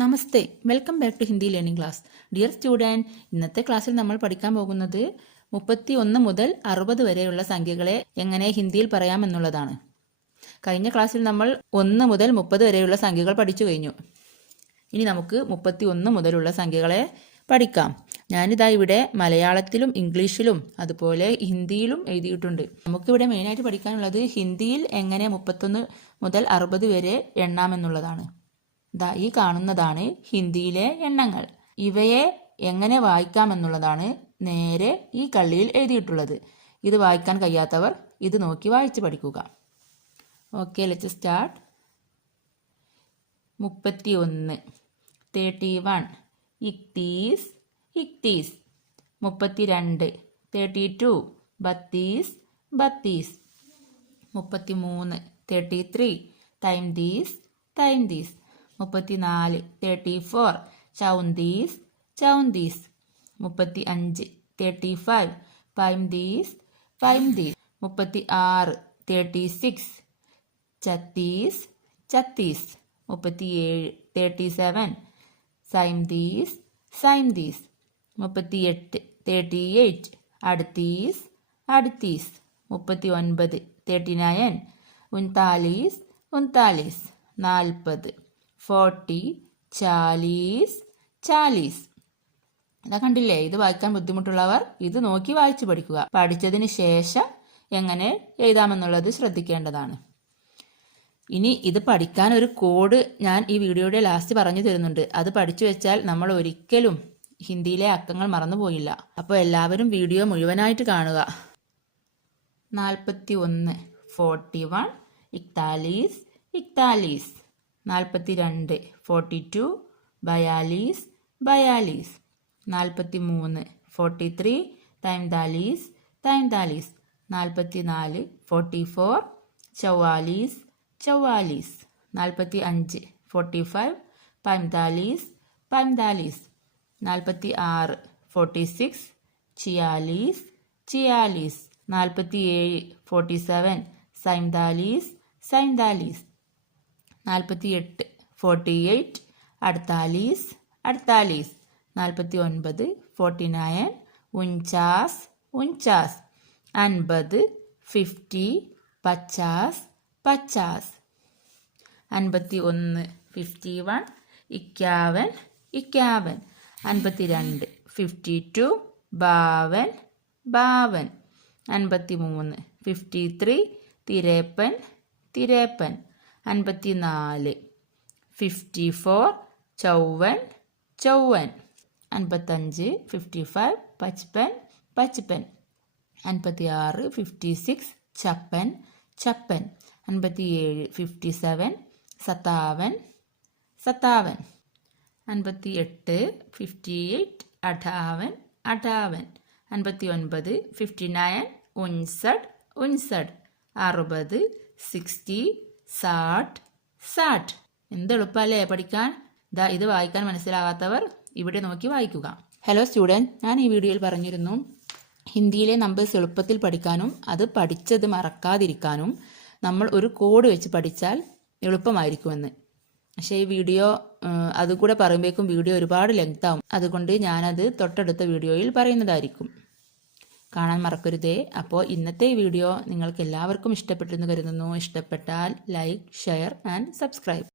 Namaste, welcome back to Hindi learning class. Dear student, ഇന്നത്തെ ക്ലാസ്സിൽ നമ്മൾ പഠിക്കാൻ പോകുന്നത് 31 മുതൽ 60 വരെയുള്ള സംഖ്യകളെ എങ്ങനെ ഹിന്ദിയിൽ പറയാമെന്നുള്ളതാണ്. കഴിഞ്ഞ ക്ലാസ്സിൽ നമ്മൾ 1 മുതൽ 30 വരെയുള്ള സംഖ്യകൾ പഠിച്ചു കഴിഞ്ഞു. ഇനി നമുക്ക് 31 മുതലുള്ള സംഖ്യകളെ പഠിക്കാം. ഞാനിതാ ഇവിടെ മലയാളത്തിലും ഇംഗ്ലീഷിലും അതുപോലെ ഹിന്ദിയിലും എഴുതിയിട്ടുണ്ട്. നമുക്കിവിടെ മെയിനായിട്ട് പഠിക്കാനുള്ളത് ഹിന്ദിയിൽ എങ്ങനെ 31 മുതൽ 60 വരെ എണ്ണാമെന്നുള്ളതാണ്. ഈ കാണുന്നതാണ് ഹിന്ദിയിലെ എണ്ണങ്ങൾ. ഇവയെ എങ്ങനെ വായിക്കാമെന്നുള്ളതാണ് നേരെ ഈ കള്ളിയിൽ എഴുതിയിട്ടുള്ളത്. ഇത് വായിക്കാൻ കഴിയാത്തവർ ഇത് നോക്കി വായിച്ച് പഠിക്കുക. Okay, let's start. 31, 31, 31, 32, 32, 32, 33, 33, time this, 34, 34, 34, 35, 35, 36, 36, 36, 36, 37, 37, 38, 38, 38, അടുത്തീസ്, 39, 39, 39, 40, 40, 40, 40. ഇതാ കണ്ടില്ലേ? ഇത് വായിക്കാൻ ബുദ്ധിമുട്ടുള്ളവർ ഇത് നോക്കി വായിച്ചു പഠിക്കുക. പഠിച്ചതിന് ശേഷം എങ്ങനെ എഴുതാമെന്നുള്ളത് ശ്രദ്ധിക്കേണ്ടതാണ്. ഇനി ഇത് പഠിക്കാൻ ഒരു കോഡ് ഞാൻ ഈ വീഡിയോയുടെ ലാസ്റ്റ് പറഞ്ഞു തരുന്നുണ്ട്. അത് പഠിച്ചു വെച്ചാൽ നമ്മൾ ഒരിക്കലും ഹിന്ദിയിലെ അക്കങ്ങൾ മറന്നുപോയില്ല. അപ്പോൾ എല്ലാവരും വീഡിയോ മുഴുവനായിട്ട് കാണുക. 41, 41, 41, 41, 42, 42, 42, 42, 43, 43, 43, 44, 44, 44, 44, 44, 45, 45, 45, 45, 46, 46, 46, 46, 47, 47, 47, 47, 48, 48, 48, 48, 49, 49, 49, 50, 50, 50, 50, 51, 51, 51, 51, 52, 52, 52, 52, 53, 53, 53, 53, 54, 54, 54, 54, 55, 55, 55, 55, 56, 56, 56, 56, 57, 57, 57, 57, 58, 58, 58, 58, 59, 59, 59, 60, 60, 60, 60. എന്ത് എളുപ്പമല്ലേ പഠിക്കാൻ. ഇത് വായിക്കാൻ മനസ്സിലാകാത്തവർ ഇവിടെ നോക്കി വായിക്കുക. ഹലോ സ്റ്റുഡൻറ്, ഞാൻ ഈ വീഡിയോയിൽ പറഞ്ഞിരുന്നു ഹിന്ദിയിലെ നമ്പേഴ്സ് എളുപ്പത്തിൽ പഠിക്കാനും അത് പഠിച്ചത് മറക്കാതിരിക്കാനും നമ്മൾ ഒരു കോഡ് വെച്ച് പഠിച്ചാൽ എളുപ്പമായിരിക്കുമെന്ന്. പക്ഷേ ഈ വീഡിയോ അതുകൂടെ പറയുമ്പോഴേക്കും വീഡിയോ ഒരുപാട് ലെങ്ത് ആവും. അതുകൊണ്ട് ഞാനത് തൊട്ടടുത്ത വീഡിയോയിൽ പറയുന്നതായിരിക്കും. കാണാൻ മറക്കരുതേ. അപ്പോൾ ഇന്നത്തെ ഈ വീഡിയോ നിങ്ങൾക്ക് എല്ലാവർക്കും ഇഷ്ടപ്പെട്ടെന്ന് കരുതുന്നു. ഇഷ്ടപ്പെട്ടാൽ ലൈക്ക്, ഷെയർ ആൻഡ് സബ്സ്ക്രൈബ്.